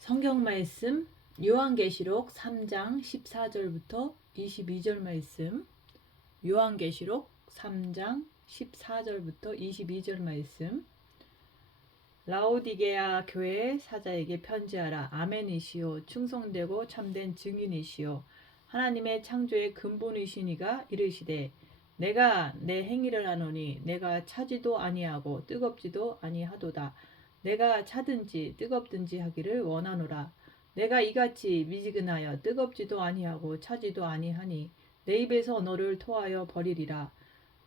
성경 말씀 요한계시록 3장 14절부터 22절 말씀. 요한계시록 3장 14절부터 22절 말씀. 라오디게아 교회 사자에게 편지하라. 아멘이시오. 충성되고 참된 증인이시오. 하나님의 창조의 근본이시니가 이르시되 내가 내 행위를 하노니 내가 차지도 아니하고 뜨겁지도 아니하도다. 내가 차든지 뜨겁든지 하기를 원하노라. 내가 이같이 미지근하여 뜨겁지도 아니하고 차지도 아니하니 내 입에서 너를 토하여 버리리라.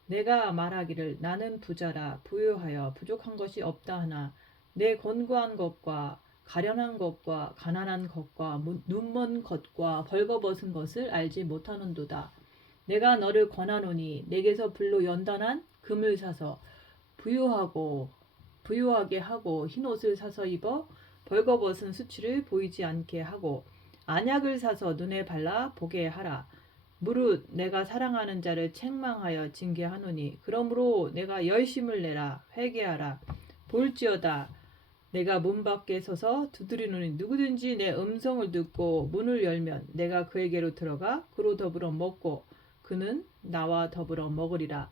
내가 말하기를 나는 부자라 부유하여 부족한 것이 없다 하나 내 곤고한 것과 가련한 것과 가난한 것과 눈먼 것과 벌거벗은 것을 알지 못하는도다. 내가 너를 권하노니 내게서 불로 연단한 금을 사서 부유하게 하고 흰옷을 사서 입어 벌거벗은 수치를 보이지 않게 하고 안약을 사서 눈에 발라 보게 하라. 무릇 내가 사랑하는 자를 책망하여 징계하노니 그러므로 내가 열심을 내라. 회개하라. 볼지어다 내가 문 밖에 서서 두드리노니 누구든지 내 음성을 듣고 문을 열면 내가 그에게로 들어가 그로 더불어 먹고 그는 나와 더불어 먹으리라.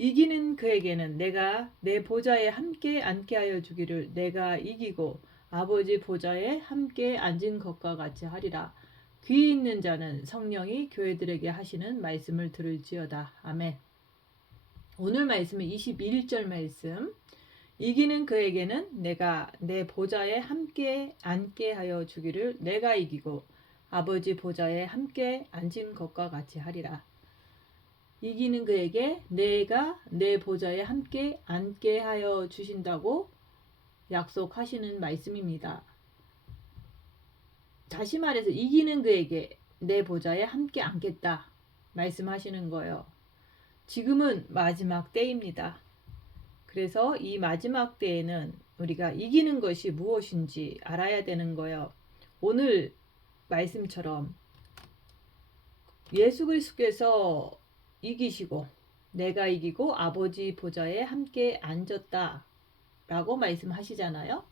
이기는 그에게는 내가 내 보좌에 함께 앉게 하여 주기를 내가 이기고 아버지 보좌에 함께 앉은 것과 같이 하리라. 귀 있는 자는 성령이 교회들에게 하시는 말씀을 들을지어다. 아멘. 오늘 말씀은 21절 말씀. 이기는 그에게는 내가 내 보좌에 함께 앉게 하여 주기를 내가 이기고 아버지 보좌에 함께 앉은 것과 같이 하리라. 이기는 그에게 내가 내 보좌에 함께 앉게 하여 주신다고 약속하시는 말씀입니다. 다시 말해서 이기는 그에게 내 보좌에 함께 앉겠다 말씀하시는 거예요. 지금은 마지막 때입니다. 그래서 이 마지막 때에는 우리가 이기는 것이 무엇인지 알아야 되는 거예요. 오늘 말씀처럼 예수 그리스도께서 이기시고 내가 이기고 아버지 보좌에 함께 앉았다 라고 말씀하시잖아요.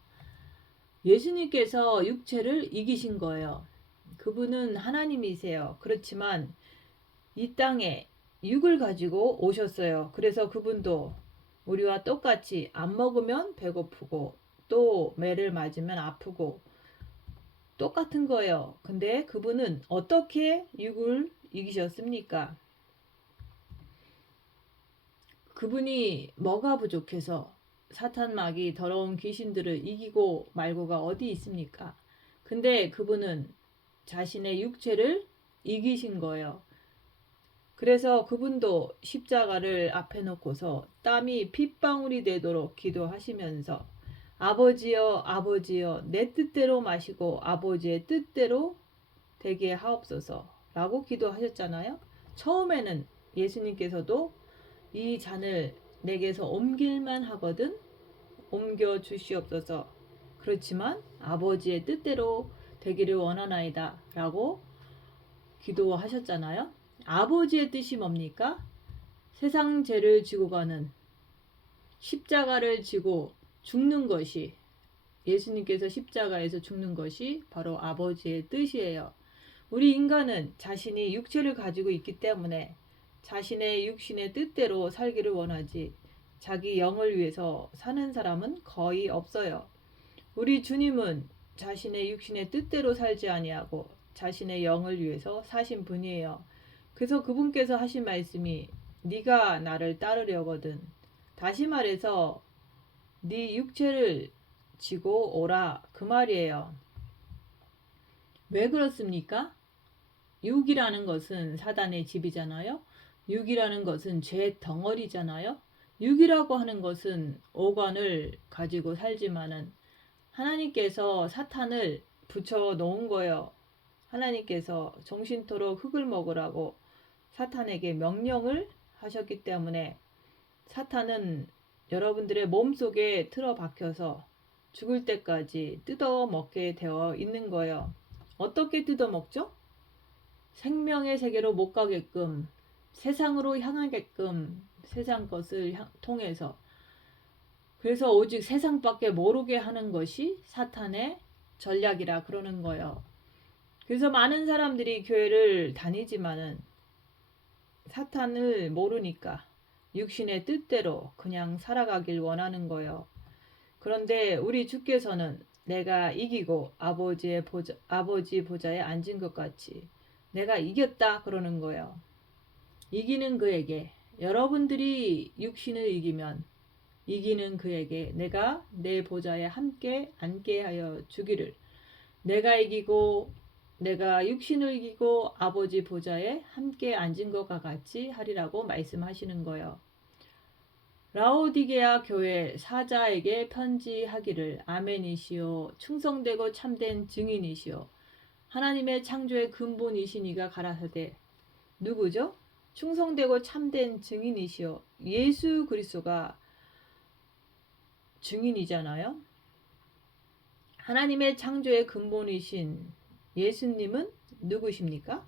예수님께서 육체를 이기신 거예요. 그분은 하나님이세요. 그렇지만 이 땅에 육을 가지고 오셨어요. 그래서 그분도 우리와 똑같이 안 먹으면 배고프고 또 매를 맞으면 아프고 똑같은 거예요. 근데 그분은 어떻게 육을 이기셨습니까? 그분이 뭐가 부족해서 사탄 마귀 더러운 귀신들을 이기고 말고가 어디 있습니까? 근데 그분은 자신의 육체를 이기신 거예요. 그래서 그분도 십자가를 앞에 놓고서 땀이 핏방울이 되도록 기도하시면서 아버지여 아버지여 내 뜻대로 마시고 아버지의 뜻대로 되게 하옵소서 라고 기도하셨잖아요. 처음에는 예수님께서도 이 잔을 내게서 옮길만 하거든 옮겨 주시옵소서. 그렇지만 아버지의 뜻대로 되기를 원하나이다 라고 기도하셨잖아요. 아버지의 뜻이 뭡니까? 세상 죄를 지고 가는 십자가를 지고 죽는 것이 예수님께서 십자가에서 죽는 것이 바로 아버지의 뜻이에요. 우리 인간은 자신이 육체를 가지고 있기 때문에 자신의 육신의 뜻대로 살기를 원하지 자기 영을 위해서 사는 사람은 거의 없어요. 우리 주님은 자신의 육신의 뜻대로 살지 아니하고 자신의 영을 위해서 사신 분이에요. 그래서 그분께서 하신 말씀이 네가 나를 따르려거든. 다시 말해서 네 육체를 지고 오라 그 말이에요. 왜 그렇습니까? 육이라는 것은 사단의 집이잖아요. 육이라는 것은 죄 덩어리잖아요. 육이라고 하는 것은 오관을 가지고 살지만은 하나님께서 사탄을 붙여 놓은 거예요. 하나님께서 정신토록 흙을 먹으라고 사탄에게 명령을 하셨기 때문에 사탄은 여러분들의 몸속에 틀어박혀서 죽을 때까지 뜯어먹게 되어 있는 거예요. 어떻게 뜯어먹죠? 생명의 세계로 못 가게끔 세상으로 향하게끔 세상 것을 통해서 그래서 오직 세상밖에 모르게 하는 것이 사탄의 전략이라 그러는 거예요. 그래서 많은 사람들이 교회를 다니지만은 사탄을 모르니까 육신의 뜻대로 그냥 살아가길 원하는 거예요. 그런데 우리 주께서는 내가 이기고 아버지 보좌에 앉은 것 같이 내가 이겼다 그러는 거예요. 이기는 그에게, 여러분들이 육신을 이기면 이기는 그에게 내가 내 보좌에 함께 앉게 하여 주기를, 내가 이기고 내가 육신을 이기고 아버지 보좌에 함께 앉은 것과 같이 하리라고 말씀하시는 거예요. 라오디게아 교회 사자에게 편지하기를, 아멘이시오 충성되고 참된 증인이시오 하나님의 창조의 근본이신 이가 가라사대. 누구죠? 충성되고 참된 증인이시오. 예수 그리스도가 증인이잖아요. 하나님의 창조의 근본이신 예수님은 누구십니까?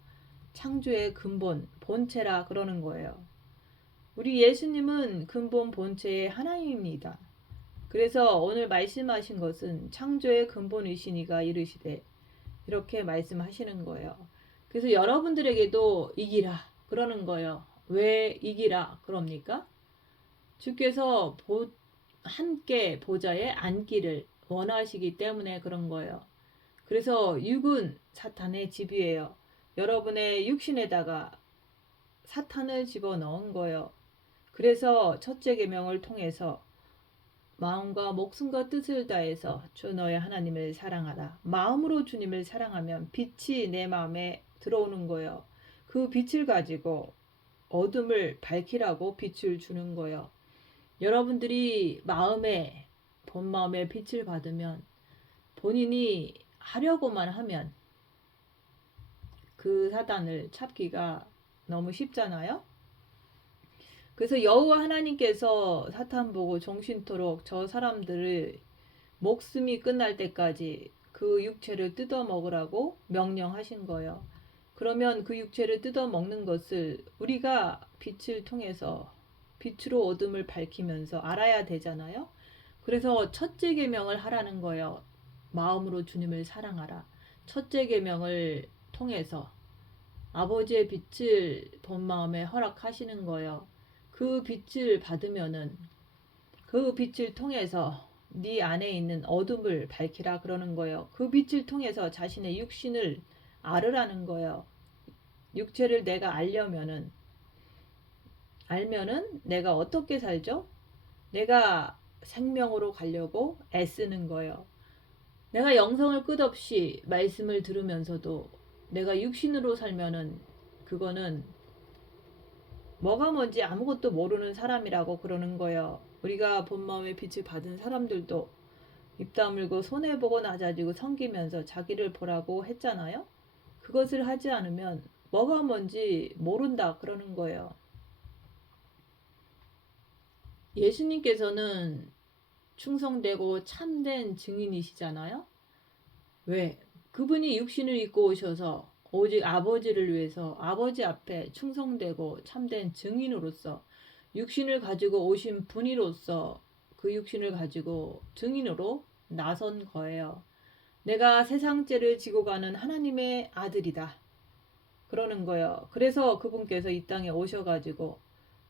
창조의 근본, 본체라 그러는 거예요. 우리 예수님은 근본 본체의 하나님입니다. 그래서 오늘 말씀하신 것은 창조의 근본이신 이가 이르시되 이렇게 말씀하시는 거예요. 그래서 여러분들에게도 이기라 그러는 거예요. 왜 이기라 그럽니까? 주께서 함께 보좌에 앉기를 원하시기 때문에 그런 거예요. 그래서 육은 사탄의 집이에요. 여러분의 육신에다가 사탄을 집어넣은 거예요. 그래서 첫째 계명을 통해서 마음과 목숨과 뜻을 다해서 주 너의 하나님을 사랑하라. 마음으로 주님을 사랑하면 빛이 내 마음에 들어오는 거예요. 그 빛을 가지고 어둠을 밝히라고 빛을 주는 거예요. 여러분들이 본 마음에 빛을 받으면 본인이 하려고만 하면 그 사단을 잡기가 너무 쉽잖아요. 그래서 여호와 하나님께서 사탄 보고 종신토록 저 사람들을 목숨이 끝날 때까지 그 육체를 뜯어 먹으라고 명령하신 거예요. 그러면 그 육체를 뜯어 먹는 것을 우리가 빛을 통해서 빛으로 어둠을 밝히면서 알아야 되잖아요. 그래서 첫째 계명을 하라는 거예요. 마음으로 주님을 사랑하라. 첫째 계명을 통해서 아버지의 빛을 본 마음에 허락하시는 거예요. 그 빛을 받으면은 그 빛을 통해서 네 안에 있는 어둠을 밝히라 그러는 거예요. 그 빛을 통해서 자신의 육신을 알으라는 거예요. 육체를 내가 알면은 내가 어떻게 살죠? 내가 생명으로 가려고 애쓰는 거예요. 내가 영성을 끝없이 말씀을 들으면서도 내가 육신으로 살면은 그거는 뭐가 뭔지 아무것도 모르는 사람이라고 그러는 거예요. 우리가 본 마음의 빛을 받은 사람들도 입 다물고 손해보고 낮아지고 섬기면서 자기를 보라고 했잖아요. 그것을 하지 않으면 뭐가 뭔지 모른다 그러는 거예요. 예수님께서는 충성되고 참된 증인이시잖아요. 왜? 그분이 육신을 입고 오셔서 오직 아버지를 위해서 아버지 앞에 충성되고 참된 증인으로서 육신을 가지고 오신 분이로서 그 육신을 가지고 증인으로 나선 거예요. 내가 세상 죄를 지고 가는 하나님의 아들이다. 그러는 거예요. 그래서 그분께서 이 땅에 오셔가지고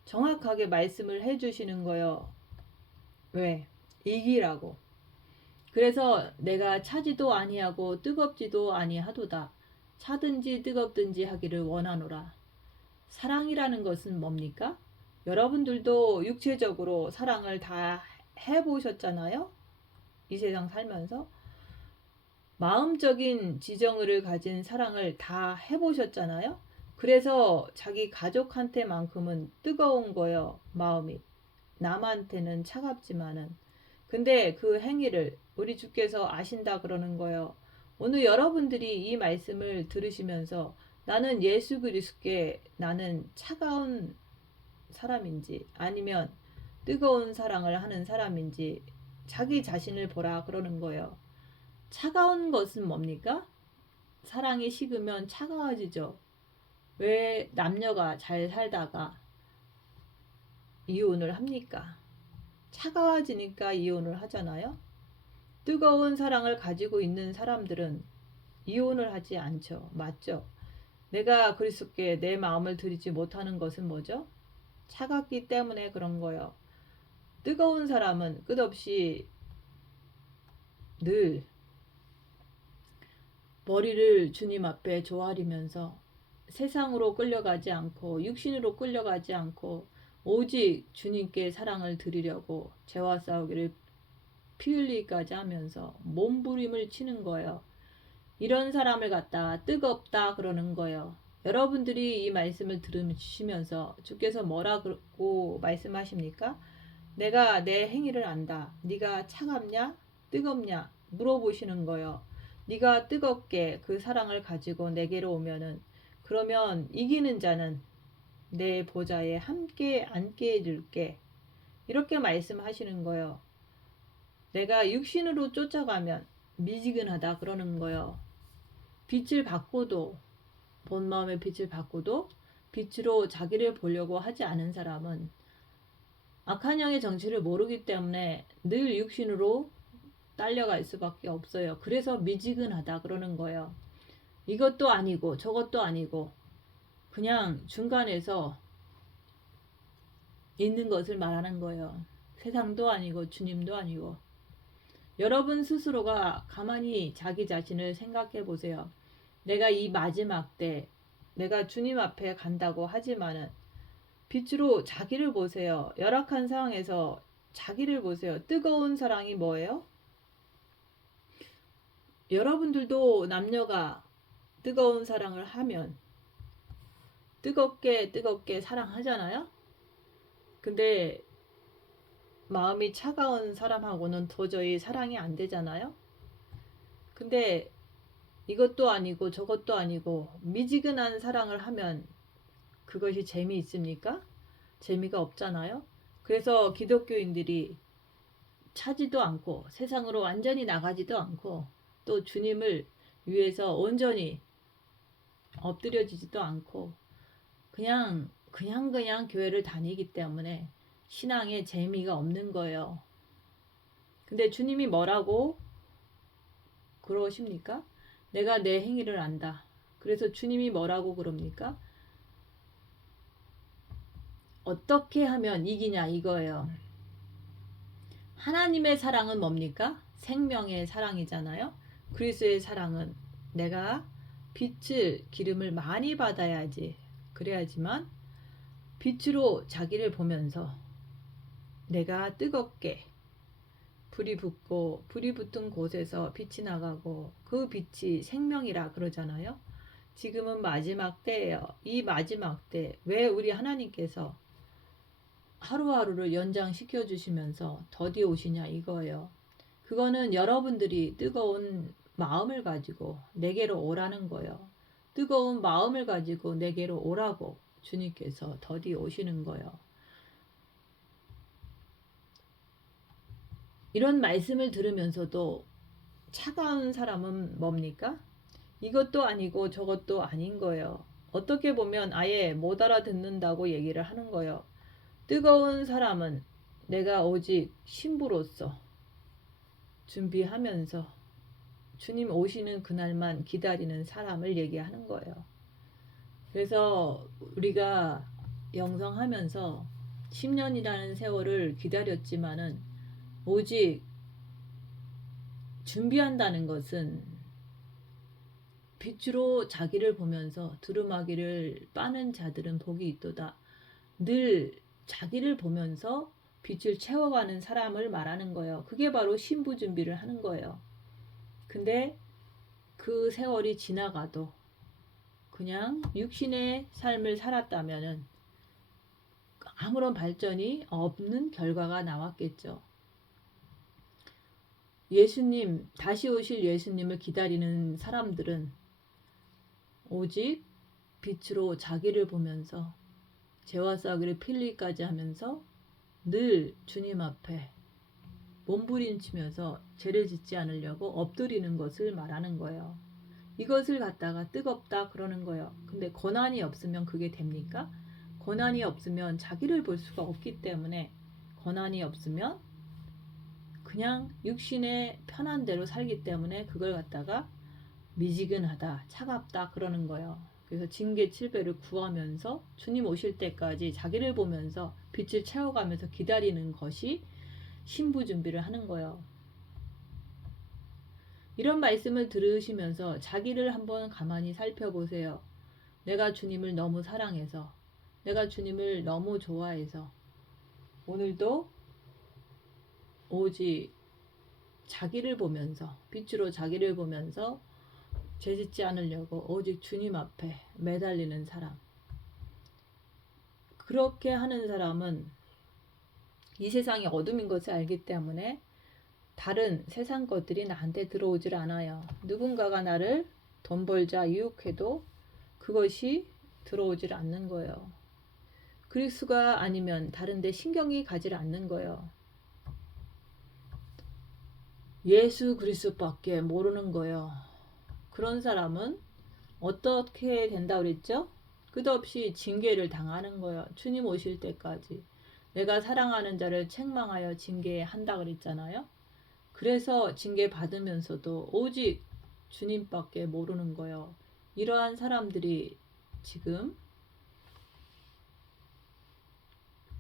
정확하게 말씀을 해주시는 거예요. 왜? 이기라고. 그래서 내가 차지도 아니하고 뜨겁지도 아니하도다. 차든지 뜨겁든지 하기를 원하노라. 사랑이라는 것은 뭡니까? 여러분들도 육체적으로 사랑을 다 해보셨잖아요? 이 세상 살면서. 마음적인 지정을 가진 사랑을 다 해보셨잖아요? 그래서 자기 가족한테만큼은 뜨거운 거예요, 마음이. 남한테는 차갑지만은. 근데 그 행위를 우리 주께서 아신다 그러는 거예요. 오늘 여러분들이 이 말씀을 들으시면서 나는 예수 그리스도께 나는 차가운 사람인지 아니면 뜨거운 사랑을 하는 사람인지 자기 자신을 보라 그러는 거예요. 차가운 것은 뭡니까? 사랑이 식으면 차가워지죠. 왜 남녀가 잘 살다가 이혼을 합니까? 차가워지니까 이혼을 하잖아요. 뜨거운 사랑을 가지고 있는 사람들은 이혼을 하지 않죠. 맞죠? 내가 그리스도께 내 마음을 드리지 못하는 것은 뭐죠? 차갑기 때문에 그런 거예요. 뜨거운 사람은 끝없이 늘 머리를 주님 앞에 조아리면서 세상으로 끌려가지 않고 육신으로 끌려가지 않고 오직 주님께 사랑을 드리려고 죄와 싸우기를 피 흘리기까지 하면서 몸부림을 치는 거예요. 이런 사람을 갖다가 뜨겁다 그러는 거예요. 여러분들이 이 말씀을 들으시면서 주께서 뭐라고 말씀하십니까? 내가 내 행위를 안다. 네가 차갑냐? 뜨겁냐? 물어보시는 거예요. 네가 뜨겁게 그 사랑을 가지고 내게로 오면은 그러면 이기는 자는 내 보좌에 함께 앉게 해줄게. 이렇게 말씀하시는 거예요. 내가 육신으로 쫓아가면 미지근하다 그러는 거예요. 빛을 받고도 본 마음의 빛을 받고도 빛으로 자기를 보려고 하지 않은 사람은 악한 영의 정치를 모르기 때문에 늘 육신으로 딸려갈 수밖에 없어요. 그래서 미지근하다 그러는 거예요. 이것도 아니고 저것도 아니고 그냥 중간에서 있는 것을 말하는 거예요. 세상도 아니고 주님도 아니고. 여러분 스스로가 가만히 자기 자신을 생각해 보세요. 내가 이 마지막 때 내가 주님 앞에 간다고 하지만은 빛으로 자기를 보세요. 열악한 상황에서 자기를 보세요. 뜨거운 사랑이 뭐예요? 여러분들도 남녀가 뜨거운 사랑을 하면 뜨겁게 뜨겁게 사랑하잖아요. 근데 마음이 차가운 사람하고는 도저히 사랑이 안 되잖아요. 근데 이것도 아니고 저것도 아니고 미지근한 사랑을 하면 그것이 재미있습니까? 재미가 없잖아요. 그래서 기독교인들이 차지도 않고 세상으로 완전히 나가지도 않고 또 주님을 위해서 온전히 엎드려지지도 않고 그냥 교회를 다니기 때문에 신앙에 재미가 없는 거예요. 근데 주님이 뭐라고 그러십니까? 내가 내 행위를 안다. 그래서 주님이 뭐라고 그럽니까? 어떻게 하면 이기냐 이거예요. 하나님의 사랑은 뭡니까? 생명의 사랑이잖아요. 그리스도의 사랑은 내가 빛을 기름을 많이 받아야지. 그래야지만 빛으로 자기를 보면서 내가 뜨겁게 불이 붙고 불이 붙은 곳에서 빛이 나가고 그 빛이 생명이라 그러잖아요. 지금은 마지막 때예요. 이 마지막 때 왜 우리 하나님께서 하루하루를 연장시켜 주시면서 더디 오시냐 이거예요. 그거는 여러분들이 뜨거운 마음을 가지고 내게로 오라는 거예요. 뜨거운 마음을 가지고 내게로 오라고 주님께서 더디 오시는 거예요. 이런 말씀을 들으면서도 차가운 사람은 뭡니까? 이것도 아니고 저것도 아닌 거예요. 어떻게 보면 아예 못 알아듣는다고 얘기를 하는 거예요. 뜨거운 사람은 내가 오직 신부로서 준비하면서 주님 오시는 그날만 기다리는 사람을 얘기하는 거예요. 그래서 우리가 영성하면서 10년이라는 세월을 기다렸지만은 오직 준비한다는 것은 빛으로 자기를 보면서 두루마기를 빠는 자들은 복이 있도다. 늘 자기를 보면서 빛을 채워가는 사람을 말하는 거예요. 그게 바로 신부 준비를 하는 거예요. 근데 그 세월이 지나가도 그냥 육신의 삶을 살았다면은 아무런 발전이 없는 결과가 나왔겠죠. 예수님, 다시 오실 예수님을 기다리는 사람들은 오직 빛으로 자기를 보면서 죄와 싸우기를 필리까지 하면서 늘 주님 앞에 몸부림치면서 죄를 짓지 않으려고 엎드리는 것을 말하는 거예요. 이것을 갖다가 뜨겁다 그러는 거예요. 근데 고난이 없으면 그게 됩니까? 고난이 없으면 자기를 볼 수가 없기 때문에 고난이 없으면 그냥 육신의 편한 대로 살기 때문에 그걸 갖다가 미지근하다, 차갑다 그러는 거예요. 그래서 징계 7배를 구하면서 주님 오실 때까지 자기를 보면서 빛을 채워가면서 기다리는 것이 신부 준비를 하는 거예요. 이런 말씀을 들으시면서 자기를 한번 가만히 살펴보세요. 내가 주님을 너무 사랑해서, 내가 주님을 너무 좋아해서 오늘도 오직 자기를 보면서, 빛으로 자기를 보면서 죄짓지 않으려고 오직 주님 앞에 매달리는 사람. 그렇게 하는 사람은 이 세상이 어둠인 것을 알기 때문에 다른 세상 것들이 나한테 들어오질 않아요. 누군가가 나를 돈 벌자 유혹해도 그것이 들어오질 않는 거예요. 그리스도가 아니면 다른 데 신경이 가지 않는 거예요. 예수 그리스도밖에 모르는 거예요. 그런 사람은 어떻게 된다 그랬죠? 끝없이 징계를 당하는 거예요. 주님 오실 때까지. 내가 사랑하는 자를 책망하여 징계한다 그랬잖아요. 그래서 징계 받으면서도 오직 주님밖에 모르는 거예요. 이러한 사람들이 지금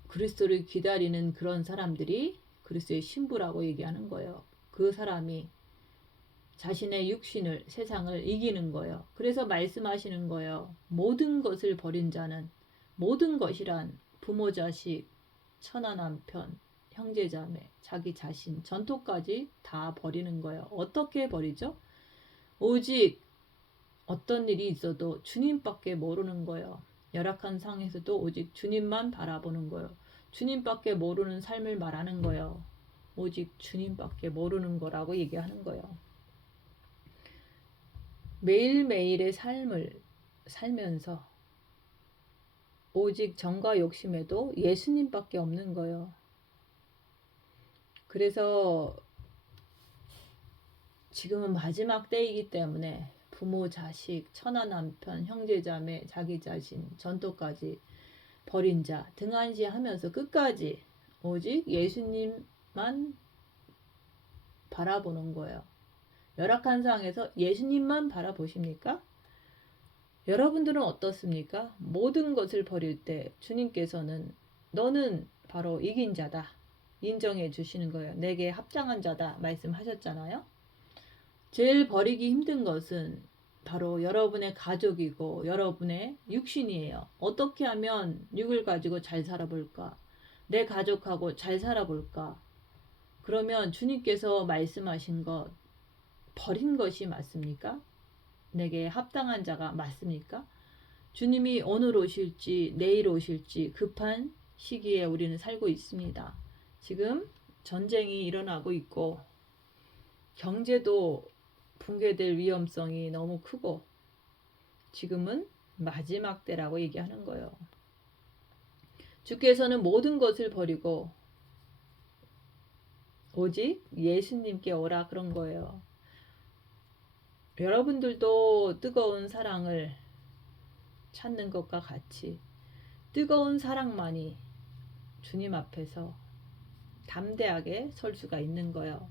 그리스도를 기다리는 그런 사람들이 그리스도의 신부라고 얘기하는 거예요. 그 사람이 자신의 육신을, 세상을 이기는 거예요. 그래서 말씀하시는 거예요. 모든 것을 버린 자는, 모든 것이란 부모, 자식, 처나 남편, 형제, 자매, 자기 자신, 전토까지 다 버리는 거예요. 어떻게 버리죠? 오직 어떤 일이 있어도 주님밖에 모르는 거예요. 열악한 상황에서도 오직 주님만 바라보는 거예요. 주님밖에 모르는 삶을 말하는 거예요. 오직 주님밖에 모르는 거라고 얘기하는 거예요. 매일매일의 삶을 살면서 오직 정과 욕심에도 예수님밖에 없는 거예요. 그래서 지금은 마지막 때이기 때문에 부모, 자식, 처나 남편, 형제, 자매, 자기 자신, 전토까지 버린 자 등한시하면서 끝까지 오직 예수님만 바라보는 거예요. 열악한 상황에서 예수님만 바라보십니까? 여러분들은 어떻습니까? 모든 것을 버릴 때 주님께서는 너는 바로 이긴 자다 인정해 주시는 거예요. 내게 합당한 자다 말씀하셨잖아요. 제일 버리기 힘든 것은 바로 여러분의 가족이고 여러분의 육신이에요. 어떻게 하면 육을 가지고 잘 살아볼까? 내 가족하고 잘 살아볼까? 그러면 주님께서 말씀하신 것 버린 것이 맞습니까? 내게 합당한 자가 맞습니까? 주님이 오늘 오실지 내일 오실지 급한 시기에 우리는 살고 있습니다. 지금 전쟁이 일어나고 있고 경제도 붕괴될 위험성이 너무 크고 지금은 마지막 때라고 얘기하는 거예요. 주께서는 모든 것을 버리고 오직 예수님께 오라 그런 거예요. 여러분들도 뜨거운 사랑을 찾는 것과 같이 뜨거운 사랑만이 주님 앞에서 담대하게 설 수가 있는 거예요.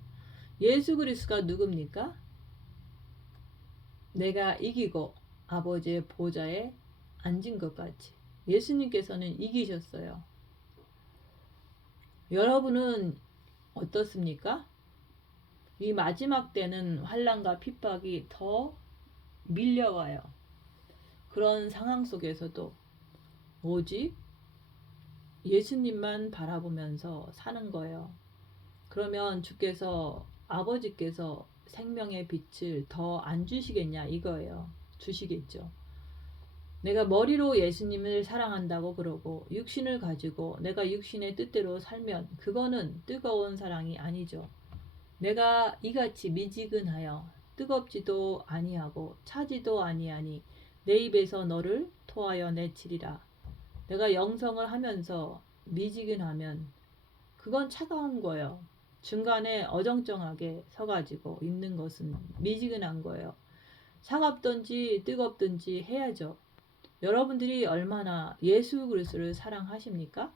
예수 그리스도가 누굽니까? 내가 이기고 아버지의 보좌에 앉은 것 같이 예수님께서는 이기셨어요. 여러분은 어떻습니까? 이 마지막 때는 환난과 핍박이 더 밀려와요. 그런 상황 속에서도 오직 예수님만 바라보면서 사는 거예요. 그러면 주께서 아버지께서 생명의 빛을 더 안 주시겠냐 이거예요. 주시겠죠. 내가 머리로 예수님을 사랑한다고 그러고 육신을 가지고 내가 육신의 뜻대로 살면 그거는 뜨거운 사랑이 아니죠. 내가 이같이 미지근하여 뜨겁지도 아니하고 차지도 아니하니 내 입에서 너를 토하여 내치리라. 내가 영성을 하면서 미지근하면 그건 차가운 거예요. 중간에 어정쩡하게 서가지고 있는 것은 미지근한 거예요. 차갑든지 뜨겁든지 해야죠. 여러분들이 얼마나 예수 그리스도를 사랑하십니까?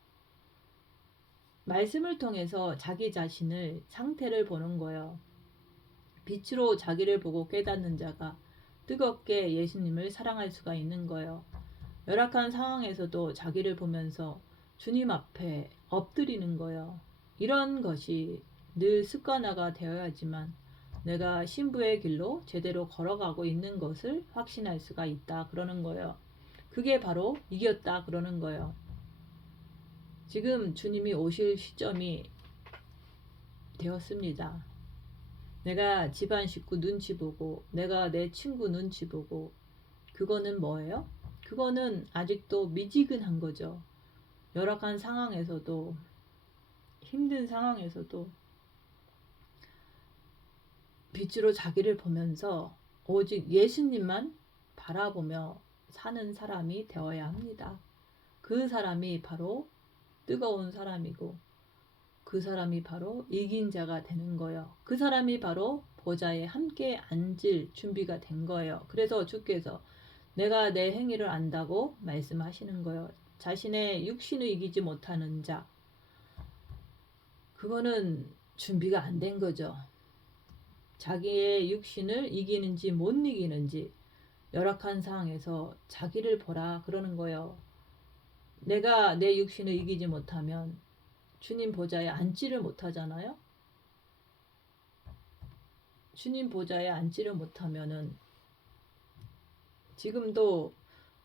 말씀을 통해서 자기 자신을 상태를 보는 거예요. 빛으로 자기를 보고 깨닫는 자가 뜨겁게 예수님을 사랑할 수가 있는 거예요. 열악한 상황에서도 자기를 보면서 주님 앞에 엎드리는 거예요. 이런 것이 늘 습관화가 되어야지만 내가 신부의 길로 제대로 걸어가고 있는 것을 확신할 수가 있다 그러는 거예요. 그게 바로 이겼다 그러는 거예요. 지금 주님이 오실 시점이 되었습니다. 내가 집안 식구 눈치 보고 내가 내 친구 눈치 보고 그거는 뭐예요? 그거는 아직도 미지근한 거죠. 열악한 상황에서도 힘든 상황에서도 빛으로 자기를 보면서 오직 예수님만 바라보며 사는 사람이 되어야 합니다. 그 사람이 바로 뜨거운 사람이고 그 사람이 바로 이긴 자가 되는 거예요. 그 사람이 바로 보좌에 함께 앉을 준비가 된 거예요. 그래서 주께서 내가 내 행위를 안다고 말씀하시는 거예요. 자신의 육신을 이기지 못하는 자, 그거는 준비가 안 된 거죠. 자기의 육신을 이기는지 못 이기는지 열악한 상황에서 자기를 보라 그러는 거예요. 내가 내 육신을 이기지 못하면 주님 보좌에 앉지를 못하잖아요. 주님 보좌에 앉지를 못하면은 지금도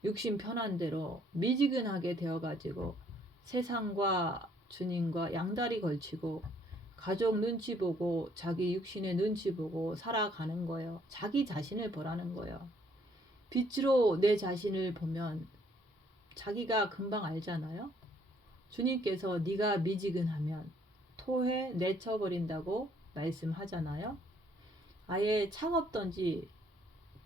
육신 편한 대로 미지근하게 되어가지고 세상과 주님과 양다리 걸치고 가족 눈치 보고 자기 육신의 눈치 보고 살아가는 거예요. 자기 자신을 보라는 거예요. 빛으로 내 자신을 보면 자기가 금방 알잖아요. 주님께서 네가 미지근하면 토해 내쳐버린다고 말씀하잖아요. 아예 차갑던지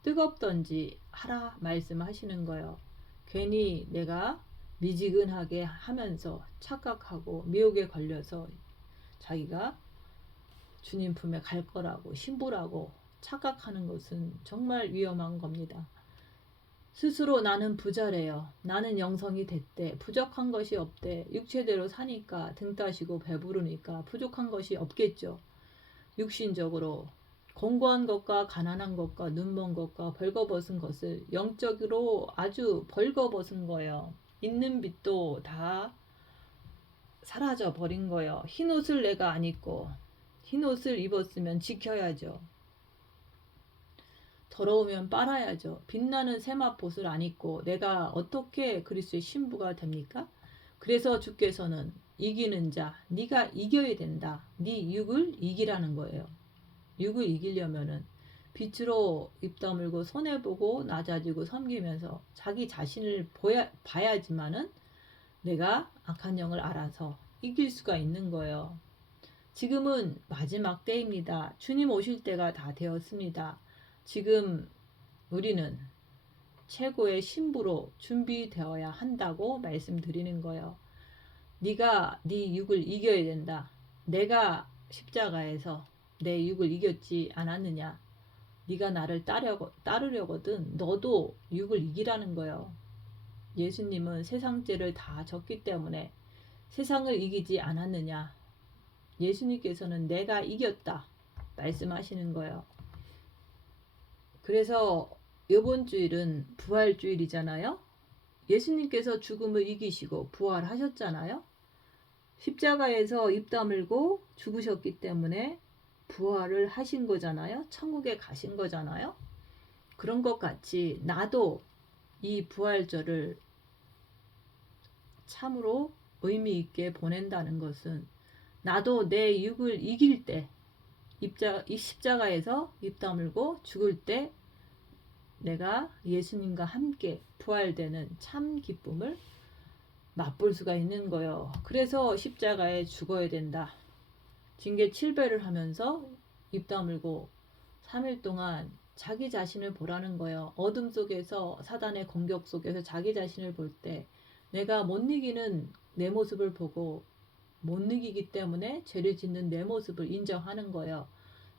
뜨겁던지 하라 말씀하시는 거예요. 괜히 내가 미지근하게 하면서 착각하고 미혹에 걸려서 자기가 주님 품에 갈 거라고 신부라고 착각하는 것은 정말 위험한 겁니다. 스스로 나는 부자래요. 나는 영성이 됐대. 부족한 것이 없대. 육체대로 사니까 등 따시고 배부르니까 부족한 것이 없겠죠. 육신적으로 공고한 것과 가난한 것과 눈먼 것과 벌거벗은 것을 영적으로 아주 벌거벗은 거예요. 있는 빛도 다 사라져 버린 거예요. 흰 옷을 내가 안 입고 흰 옷을 입었으면 지켜야죠. 더러우면 빨아야죠. 빛나는 세마포를 안 입고 내가 어떻게 그리스도의 신부가 됩니까? 그래서 주께서는 이기는 자, 네가 이겨야 된다. 네 육을 이기라는 거예요. 육을 이기려면은 빛으로 입 다물고 손해보고 낮아지고 섬기면서 자기 자신을 봐야지만은 내가 악한 영을 알아서 이길 수가 있는 거예요. 지금은 마지막 때입니다. 주님 오실 때가 다 되었습니다. 지금 우리는 최고의 신부로 준비되어야 한다고 말씀드리는 거예요. 네가 네 육을 이겨야 된다. 내가 십자가에서 내 육을 이겼지 않았느냐. 네가 나를 따르려거든 너도 육을 이기라는 거예요. 예수님은 세상 죄를 다 졌기 때문에 세상을 이기지 않았느냐. 예수님께서는 내가 이겼다 말씀하시는 거예요. 그래서 이번 주일은 부활주일이잖아요. 예수님께서 죽음을 이기시고 부활하셨잖아요. 십자가에서 입 다물고 죽으셨기 때문에 부활을 하신 거잖아요. 천국에 가신 거잖아요. 그런 것 같이 나도 이 부활절을 참으로 의미 있게 보낸다는 것은 나도 내 육을 이길 때 이 십자가에서 입 다물고 죽을 때 내가 예수님과 함께 부활되는 참 기쁨을 맛볼 수가 있는 거예요. 그래서 십자가에 죽어야 된다. 징계 7배를 하면서 입 다물고 3일 동안 자기 자신을 보라는 거예요. 어둠 속에서 사단의 공격 속에서 자기 자신을 볼 때 내가 못 이기는 내 모습을 보고 못 이기기 때문에 죄를 짓는 내 모습을 인정하는 거예요.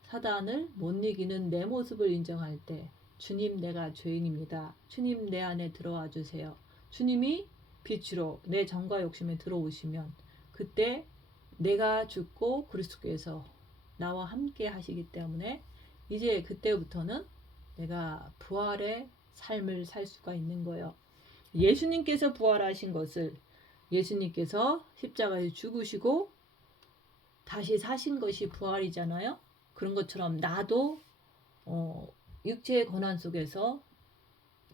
사단을 못 이기는 내 모습을 인정할 때 주님 내가 죄인입니다. 주님 내 안에 들어와 주세요. 주님이 빛으로 내 정과 욕심에 들어오시면 그때 내가 죽고 그리스도께서 나와 함께 하시기 때문에 이제 그때부터는 내가 부활의 삶을 살 수가 있는 거예요. 예수님께서 부활하신 것을, 예수님께서 십자가에 죽으시고 다시 사신 것이 부활이잖아요. 그런 것처럼 나도 육체의 고난 속에서,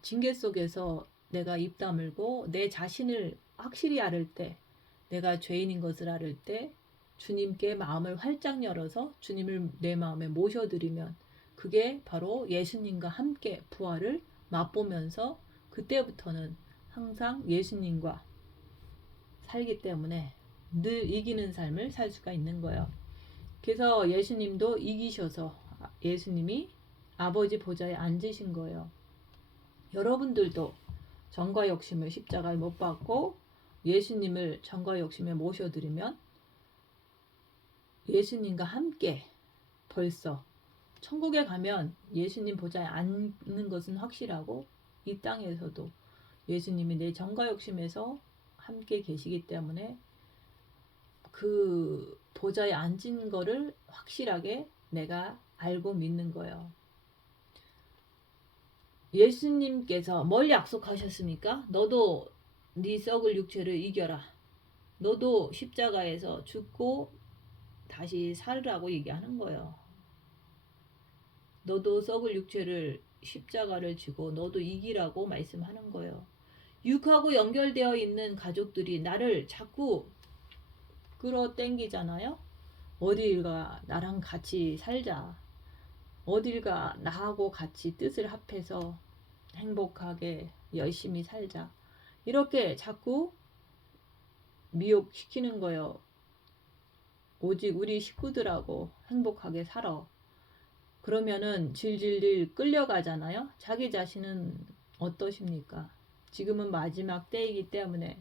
징계 속에서 내가 입 다물고 내 자신을 확실히 알을 때, 내가 죄인인 것을 알을 때 주님께 마음을 활짝 열어서 주님을 내 마음에 모셔드리면 그게 바로 예수님과 함께 부활을 맛보면서 그때부터는 항상 예수님과 살기 때문에 늘 이기는 삶을 살 수가 있는 거예요. 그래서 예수님도 이기셔서 예수님이 아버지 보좌에 앉으신 거예요. 여러분들도 정과 욕심을 십자가에 못 박고 예수님을 정과 욕심에 모셔드리면 예수님과 함께 벌써 천국에 가면 예수님 보좌에 앉는 것은 확실하고 이 땅에서도 예수님이 내 정과 욕심에서 함께 계시기 때문에 그 보좌에 앉은 거를 확실하게 내가 알고 믿는 거예요. 예수님께서 뭘 약속하셨습니까? 너도 네 썩을 육체를 이겨라. 너도 십자가에서 죽고 다시 살으라고 얘기하는 거예요. 너도 썩을 육체를 십자가를 지고 너도 이기라고 말씀하는 거예요. 육하고 연결되어 있는 가족들이 나를 자꾸 끌어당기잖아요. 어딜 가 나랑 같이 살자. 어딜 가 나하고 같이 뜻을 합해서 행복하게 열심히 살자. 이렇게 자꾸 미혹시키는 거예요. 오직 우리 식구들하고 행복하게 살아. 그러면은 질질질 끌려가잖아요. 자기 자신은 어떠십니까? 지금은 마지막 때이기 때문에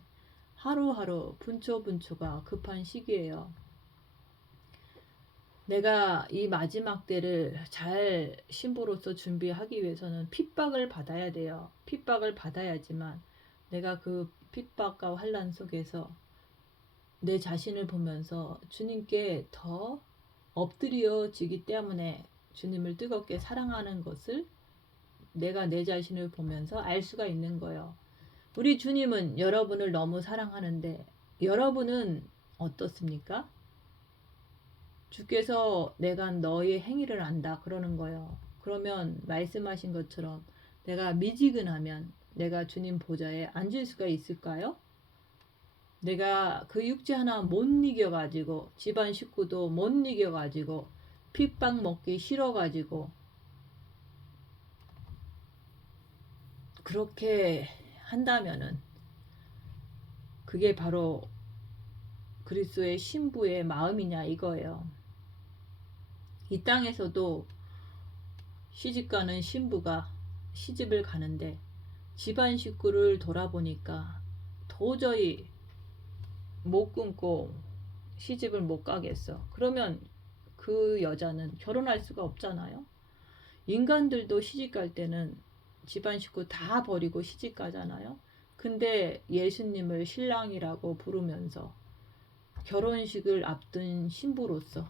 하루하루 분초분초가 급한 시기예요. 내가 이 마지막 때를 잘 신부로서 준비하기 위해서는 핍박을 받아야 돼요. 핍박을 받아야지만 내가 그 핍박과 환난 속에서 내 자신을 보면서 주님께 더 엎드려지기 때문에 주님을 뜨겁게 사랑하는 것을 내가 내 자신을 보면서 알 수가 있는 거예요. 우리 주님은 여러분을 너무 사랑하는데 여러분은 어떻습니까? 주께서 내가 너의 행위를 안다 그러는 거예요. 그러면 말씀하신 것처럼 내가 미지근하면 내가 주님 보좌에 앉을 수가 있을까요? 내가 그 육체 하나 못 이겨가지고 집안 식구도 못 이겨가지고 핍박 먹기 싫어가지고 그렇게 한다면은 그게 바로 그리스도의 신부의 마음이냐 이거예요. 이 땅에서도 시집가는 신부가 시집을 가는데 집안 식구를 돌아보니까 도저히 못 끊고 시집을 못 가겠어. 그러면 그 여자는 결혼할 수가 없잖아요. 인간들도 시집 갈 때는 집안 식구 다 버리고 시집 가잖아요. 근데 예수님을 신랑이라고 부르면서 결혼식을 앞둔 신부로서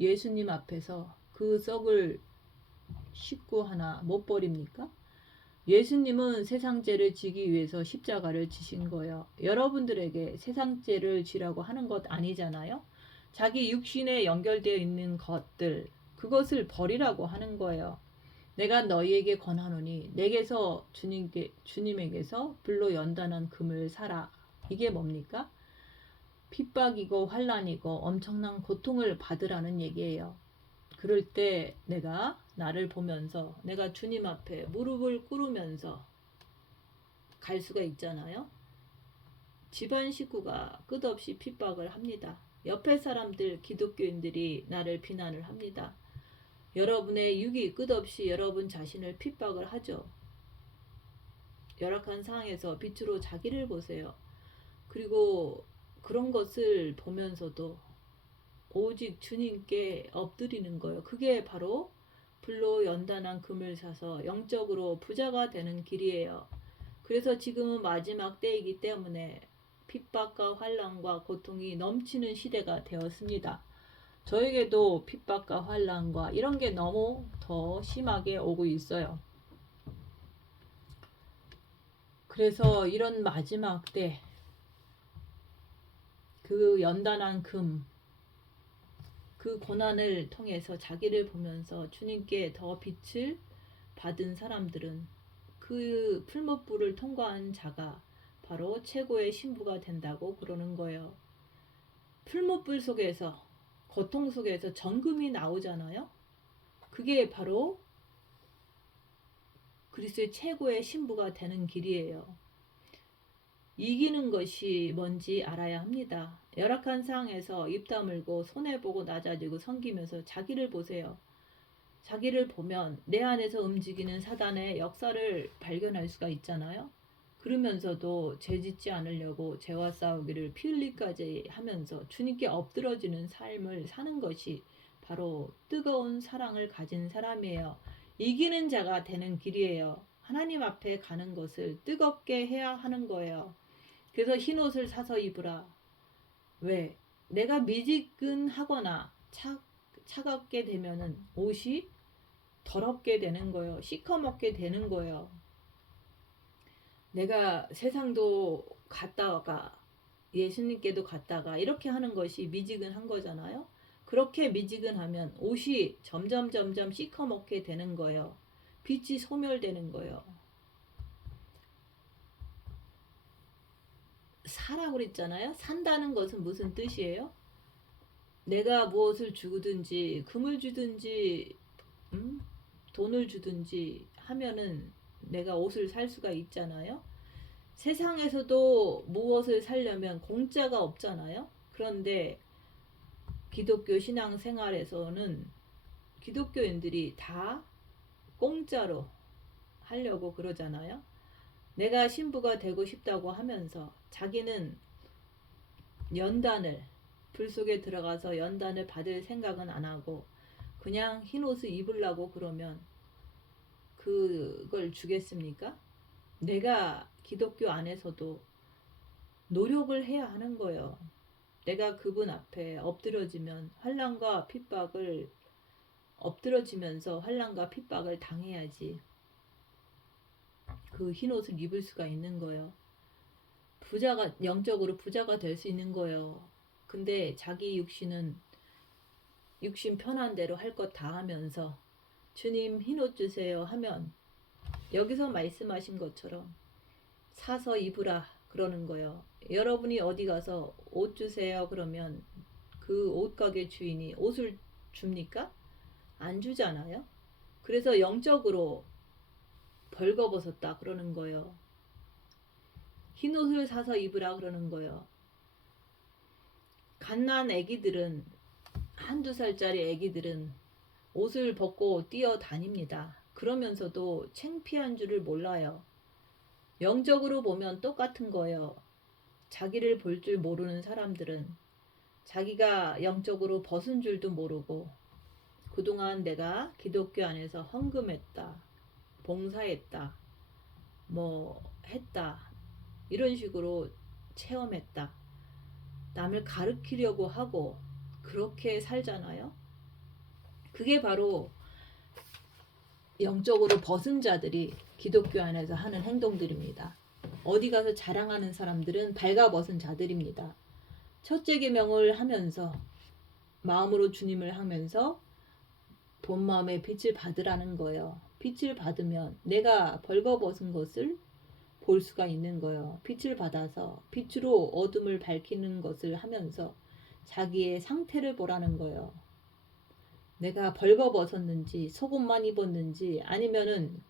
예수님 앞에서 그 썩을 식구 하나 못 버립니까? 예수님은 세상죄를 지기 위해서 십자가를 지신 거예요. 여러분들에게 세상죄를 지라고 하는 것 아니잖아요. 자기 육신에 연결되어 있는 것들 그것을 버리라고 하는 거예요. 내가 너희에게 권하노니 내게서 주님에게서 불로 연단한 금을 사라. 이게 뭡니까? 핍박이고 환난이고 엄청난 고통을 받으라는 얘기예요. 그럴 때 내가 나를 보면서 내가 주님 앞에 무릎을 꿇으면서 갈 수가 있잖아요. 집안 식구가 끝없이 핍박을 합니다. 옆에 사람들 기독교인들이 나를 비난을 합니다. 여러분의 육이 끝없이 여러분 자신을 핍박을 하죠. 열악한 상황에서 빛으로 자기를 보세요. 그리고 그런 것을 보면서도 오직 주님께 엎드리는 거예요. 그게 바로 불로 연단한 금을 사서 영적으로 부자가 되는 길이에요. 그래서 지금은 마지막 때이기 때문에 핍박과 환난과 고통이 넘치는 시대가 되었습니다. 저에게도 핍박과 환난과 이런 게 너무 더 심하게 오고 있어요. 그래서 이런 마지막 때 그 연단한 그 고난을 통해서 자기를 보면서 주님께 더 빛을 받은 사람들은 그 풀무불을 통과한 자가 바로 최고의 신부가 된다고 그러는 거예요. 풀무불 속에서 고통 속에서 정금이 나오잖아요. 그게 바로 그리스도의 최고의 신부가 되는 길이에요. 이기는 것이 뭔지 알아야 합니다. 열악한 상황에서 입 다물고 손해보고 낮아지고 섬기면서 자기를 보세요. 자기를 보면 내 안에서 움직이는 사단의 역사를 발견할 수가 있잖아요. 그러면서도 죄짓지 않으려고 죄와 싸우기를 피 흘리까지 하면서 주님께 엎드러지는 삶을 사는 것이 바로 뜨거운 사랑을 가진 사람이에요. 이기는 자가 되는 길이에요. 하나님 앞에 가는 것을 뜨겁게 해야 하는 거예요. 그래서 흰옷을 사서 입으라. 왜? 내가 미지근하거나 차갑게 되면은 옷이 더럽게 되는 거예요. 시커멓게 되는 거예요. 내가 세상도 갔다가 예수님께도 갔다가 이렇게 하는 것이 미지근한 거잖아요. 그렇게 미지근하면 옷이 점점 시커멓게 되는 거예요. 빛이 소멸되는 거예요. 사라고 그랬잖아요. 산다는 것은 무슨 뜻이에요? 내가 무엇을 주든지 금을 주든지 돈을 주든지 하면은 내가 옷을 살 수가 있잖아요. 세상에서도 무엇을 살려면 공짜가 없잖아요. 그런데 기독교 신앙생활에서는 기독교인들이 다 공짜로 하려고 그러잖아요. 내가 신부가 되고 싶다고 하면서 자기는 연단을 불 속에 들어가서 연단을 받을 생각은 안 하고 그냥 흰 옷을 입으려고 그러면 그걸 주겠습니까? 내가 기독교 안에서도 노력을 해야 하는 거예요. 내가 그분 앞에 엎드려지면 환난과 핍박을 엎드려지면서 환난과 핍박을 당해야지 그 흰 옷을 입을 수가 있는 거예요. 영적으로 부자가 될 수 있는 거예요. 근데 자기 육신 편한 대로 할 것 다 하면서 주님 흰옷 주세요 하면 여기서 말씀하신 것처럼 사서 입으라 그러는 거예요. 여러분이 어디 가서 옷 주세요 그러면 그 옷가게 주인이 옷을 줍니까? 안 주잖아요. 그래서 영적으로 벌거벗었다 그러는 거예요. 흰 옷을 사서 입으라 그러는 거예요. 갓난 애기들은 한두 살짜리 애기들은 옷을 벗고 뛰어다닙니다. 그러면서도 창피한 줄을 몰라요. 영적으로 보면 똑같은 거예요. 자기를 볼 줄 모르는 사람들은 자기가 영적으로 벗은 줄도 모르고 그동안 내가 기독교 안에서 헌금했다, 봉사했다, 했다 이런 식으로 체험했다. 남을 가르치려고 하고 그렇게 살잖아요. 그게 바로 영적으로 벗은 자들이 기독교 안에서 하는 행동들입니다. 어디 가서 자랑하는 사람들은 발가벗은 자들입니다. 첫째 계명을 하면서 마음으로 주님을 하면서 본 마음에 빛을 받으라는 거예요. 빛을 받으면 내가 벌거벗은 것을 볼 수가 있는 거예요. 빛을 받아서 빛으로 어둠을 밝히는 것을 하면서 자기의 상태를 보라는 거예요. 내가 벌거벗었는지 속옷만 입었는지 아니면은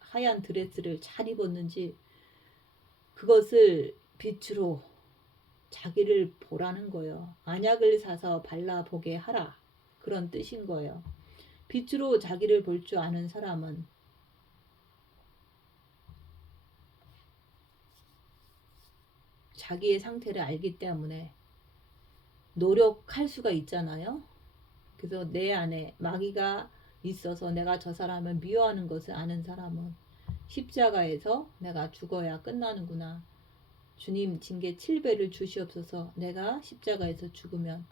하얀 드레스를 잘 입었는지 그것을 빛으로 자기를 보라는 거예요. 안약을 사서 발라보게 하라. 그런 뜻인 거예요. 빛으로 자기를 볼 줄 아는 사람은 자기의 상태를 알기 때문에 노력할 수가 있잖아요. 그래서 내 안에 마귀가 있어서 내가 저 사람을 미워하는 것을 아는 사람은 십자가에서 내가 죽어야 끝나는구나. 주님 징계 7배를 주시옵소서. 내가 십자가에서 죽으면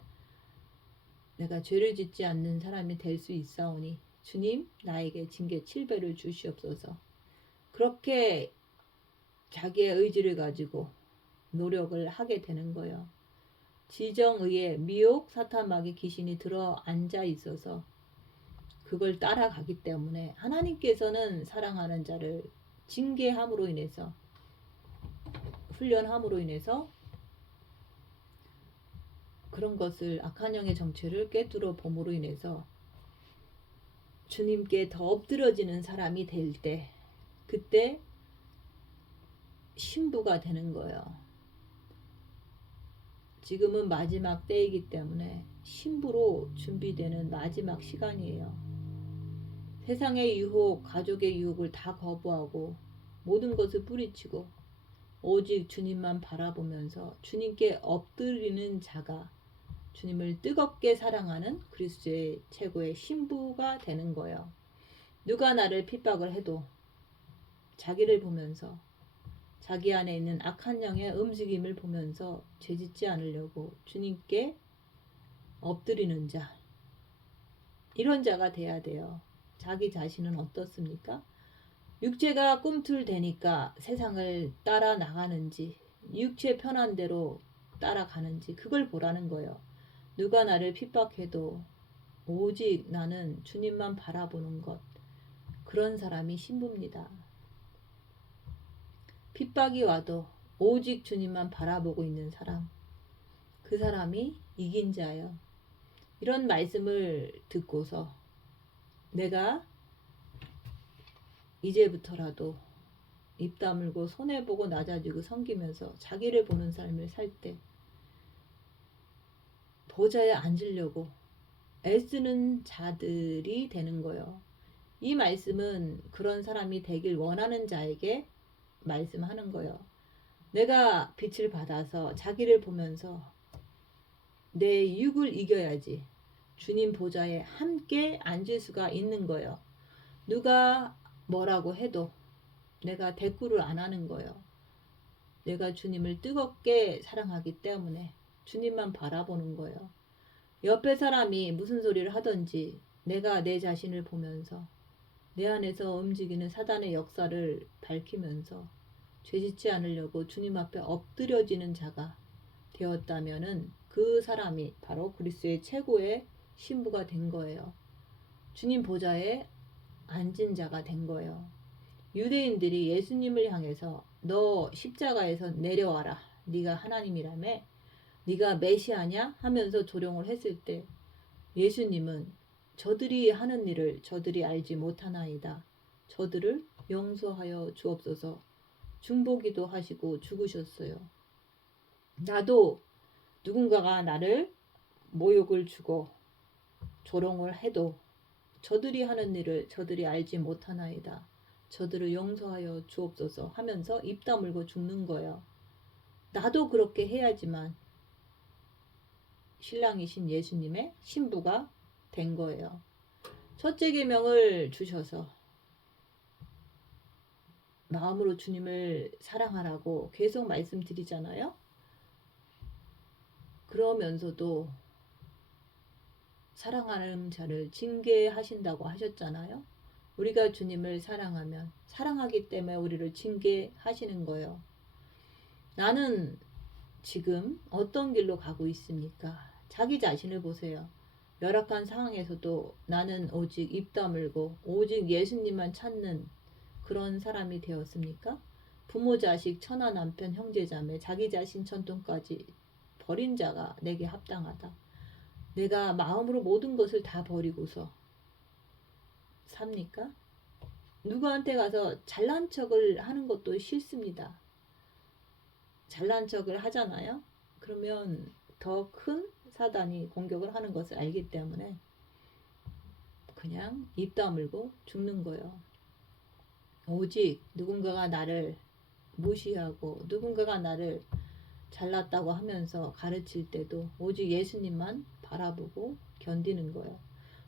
내가 죄를 짓지 않는 사람이 될 수 있사오니 주님 나에게 징계 7배를 주시옵소서. 그렇게 자기의 의지를 가지고 노력을 하게 되는 거예요. 지정의에 미혹 사탄 마귀 귀신이 들어 앉아 있어서 그걸 따라가기 때문에 하나님께서는 사랑하는 자를 징계함으로 인해서 훈련함으로 인해서 그런 것을 악한 영의 정체를 꿰뚫어 봄으로 인해서 주님께 더 엎드려지는 사람이 될 때 그때 신부가 되는 거예요. 지금은 마지막 때이기 때문에 신부로 준비되는 마지막 시간이에요. 세상의 유혹, 가족의 유혹을 다 거부하고 모든 것을 뿌리치고 오직 주님만 바라보면서 주님께 엎드리는 자가 주님을 뜨겁게 사랑하는 그리스도의 최고의 신부가 되는 거예요. 누가 나를 핍박을 해도 자기를 보면서 자기 안에 있는 악한 영의 움직임을 보면서 죄짓지 않으려고 주님께 엎드리는 자, 이런 자가 돼야 돼요. 자기 자신은 어떻습니까? 육체가 꿈틀대니까 세상을 따라 나가는지 육체 편한 대로 따라가는지 그걸 보라는 거예요. 누가 나를 핍박해도 오직 나는 주님만 바라보는 것, 그런 사람이 신부입니다. 핍박이 와도 오직 주님만 바라보고 있는 사람, 그 사람이 이긴 자예요. 이런 말씀을 듣고서 내가 이제부터라도 입 다물고 손해보고 낮아지고 섬기면서 자기를 보는 삶을 살 때 보좌에 앉으려고 애쓰는 자들이 되는 거예요. 이 말씀은 그런 사람이 되길 원하는 자에게 말씀하는 거예요. 내가 빛을 받아서 자기를 보면서 내 육을 이겨야지 주님 보좌에 함께 앉을 수가 있는 거예요. 누가 뭐라고 해도 내가 대꾸를 안 하는 거예요. 내가 주님을 뜨겁게 사랑하기 때문에 주님만 바라보는 거예요. 옆에 사람이 무슨 소리를 하든지 내가 내 자신을 보면서 내 안에서 움직이는 사단의 역사를 밝히면서 죄짓지 않으려고 주님 앞에 엎드려지는 자가 되었다면은 그 사람이 바로 그리스도의 최고의 신부가 된 거예요. 주님 보좌에 앉은 자가 된 거예요. 유대인들이 예수님을 향해서 너 십자가에서 내려와라. 네가 하나님이라며? 네가 메시아냐? 하면서 조롱을 했을 때 예수님은 저들이 하는 일을 저들이 알지 못하나이다. 저들을 용서하여 주옵소서. 중보기도 하시고 죽으셨어요. 나도 누군가가 나를 모욕을 주고 조롱을 해도 저들이 하는 일을 저들이 알지 못하나이다. 저들을 용서하여 주옵소서 하면서 입 다물고 죽는 거예요. 나도 그렇게 해야지만 신랑이신 예수님의 신부가 된 거예요. 첫째 계명을 주셔서 마음으로 주님을 사랑하라고 계속 말씀드리잖아요. 그러면서도 사랑하는 자를 징계하신다고 하셨잖아요. 우리가 주님을 사랑하면 사랑하기 때문에 우리를 징계하시는 거예요. 나는 지금 어떤 길로 가고 있습니까? 자기 자신을 보세요. 열악한 상황에서도 나는 오직 입 다물고 오직 예수님만 찾는 그런 사람이 되었습니까? 부모 자식 처나 남편 형제 자매 자기 자신 전통까지 버린 자가 내게 합당하다. 내가 마음으로 모든 것을 다 버리고서 삽니까? 누구한테 가서 잘난 척을 하는 것도 싫습니다. 잘난 척을 하잖아요. 그러면 더 큰 사단이 공격을 하는 것을 알기 때문에 그냥 입 다물고 죽는 거예요. 오직 누군가가 나를 무시하고 누군가가 나를 잘났다고 하면서 가르칠 때도 오직 예수님만 바라보고 견디는 거예요.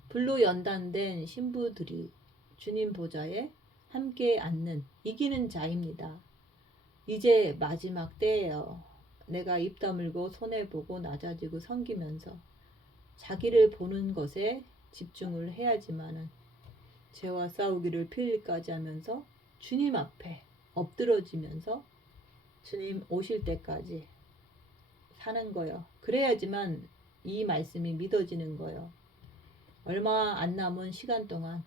불로 연단된 신부들이 주님 보좌에 함께 앉는 이기는 자입니다. 이제 마지막 때예요. 내가 입 다물고 손해보고 낮아지고 섬기면서 자기를 보는 것에 집중을 해야지만은 죄와 싸우기를 필일까지 하면서 주님 앞에 엎드러지면서 주님 오실 때까지 사는 거요. 그래야지만 이 말씀이 믿어지는 거요. 얼마 안 남은 시간 동안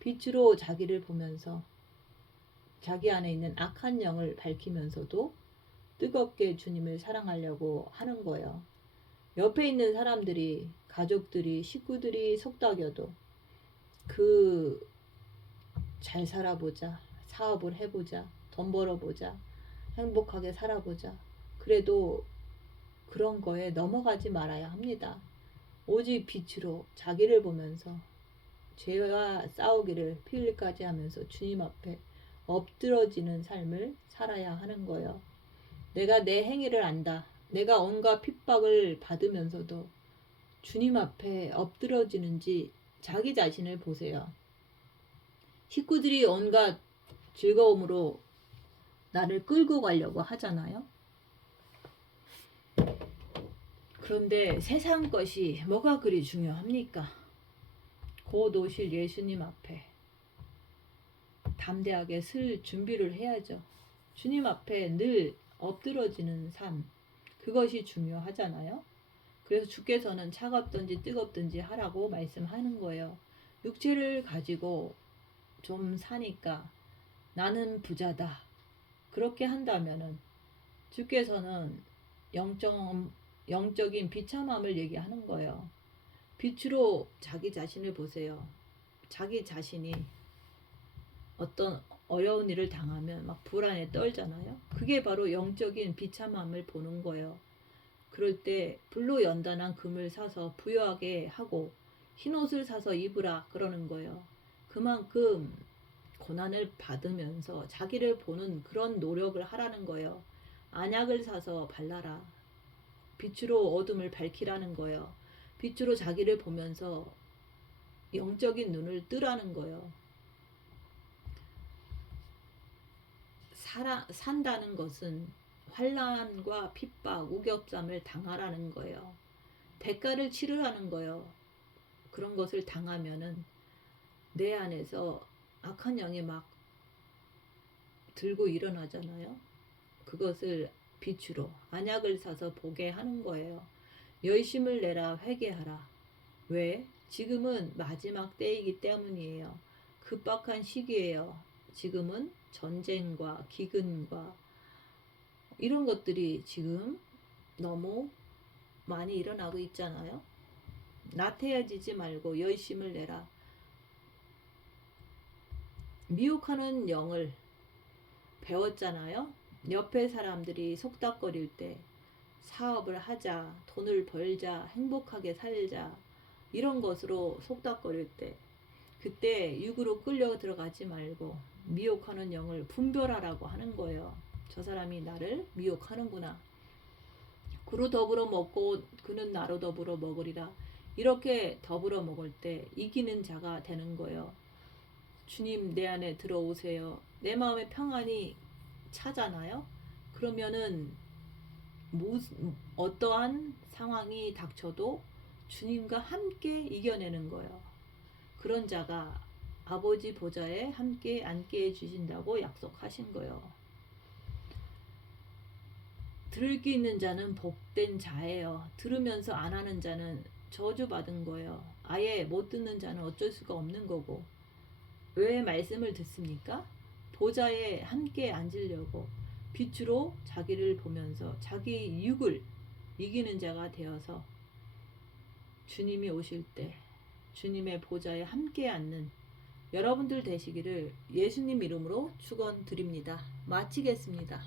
빛으로 자기를 보면서 자기 안에 있는 악한 영을 밝히면서도 뜨겁게 주님을 사랑하려고 하는 거예요. 옆에 있는 사람들이, 가족들이, 식구들이 속닥여도 잘 살아보자, 사업을 해보자, 돈 벌어보자, 행복하게 살아보자. 그래도 그런 거에 넘어가지 말아야 합니다. 오직 빛으로 자기를 보면서 죄와 싸우기를 피흘까지 하면서 주님 앞에 엎드러지는 삶을 살아야 하는 거예요. 내가 내 행위를 안다. 내가 온갖 핍박을 받으면서도 주님 앞에 엎드러지는지 자기 자신을 보세요. 식구들이 온갖 즐거움으로 나를 끌고 가려고 하잖아요. 그런데 세상 것이 뭐가 그리 중요합니까? 곧 오실 예수님 앞에 담대하게 설 준비를 해야죠. 주님 앞에 늘 엎드러지는 삶, 그것이 중요하잖아요. 그래서 주께서는 차갑든지 뜨겁든지 하라고 말씀하는 거예요. 육체를 가지고 좀 사니까 나는 부자다. 그렇게 한다면은 주께서는 영적인 비참함을 얘기하는 거예요. 빛으로 자기 자신을 보세요. 자기 자신이 어떤 어려운 일을 당하면 막 불안에 떨잖아요. 그게 바로 영적인 비참함을 보는 거예요. 그럴 때 불로 연단한 금을 사서 부여하게 하고 흰옷을 사서 입으라 그러는 거예요. 그만큼 고난을 받으면서 자기를 보는 그런 노력을 하라는 거예요. 안약을 사서 발라라. 빛으로 어둠을 밝히라는 거예요. 빛으로 자기를 보면서 영적인 눈을 뜨라는 거예요. 산다는 것은 환난과 핍박, 우ገብ쌈을 당하라는 거예요. 대가를 치르라는 거예요. 그런 것을 당하면은 내 안에서 악한 영이 막 들고 일어나잖아요. 그것을 빛으로 안약을 사서 보게 하는 거예요. 열심을 내라, 회개하라. 왜? 지금은 마지막 때이기 때문이에요. 급박한 시기예요. 지금은 전쟁과 기근과 이런 것들이 지금 너무 많이 일어나고 있잖아요. 나태해지지 말고 열심을 내라. 미혹하는 영을 배웠잖아요. 옆에 사람들이 속닥거릴 때 사업을 하자, 돈을 벌자, 행복하게 살자 이런 것으로 속닥거릴 때 그때 육으로 끌려 들어가지 말고 미혹하는 영을 분별하라고 하는 거예요. 저 사람이 나를 미혹하는구나. 그로 더불어 먹고 그는 나로 더불어 먹으리라. 이렇게 더불어 먹을 때 이기는 자가 되는 거예요. 주님 내 안에 들어오세요. 내 마음에 평안이 차잖아요. 그러면은 어떠한 상황이 닥쳐도 주님과 함께 이겨내는 거예요. 그런 자가 아버지 보좌에 함께 앉게 해주신다고 약속하신 거예요. 들을 귀 있는 자는 복된 자예요. 들으면서 안 하는 자는 저주받은 거예요. 아예 못 듣는 자는 어쩔 수가 없는 거고. 왜 말씀을 듣습니까? 보좌에 함께 앉으려고 빛으로 자기를 보면서 자기 육을 이기는 자가 되어서 주님이 오실 때 주님의 보좌에 함께 앉는 여러분들 되시기를 예수님 이름으로 축원드립니다. 마치겠습니다.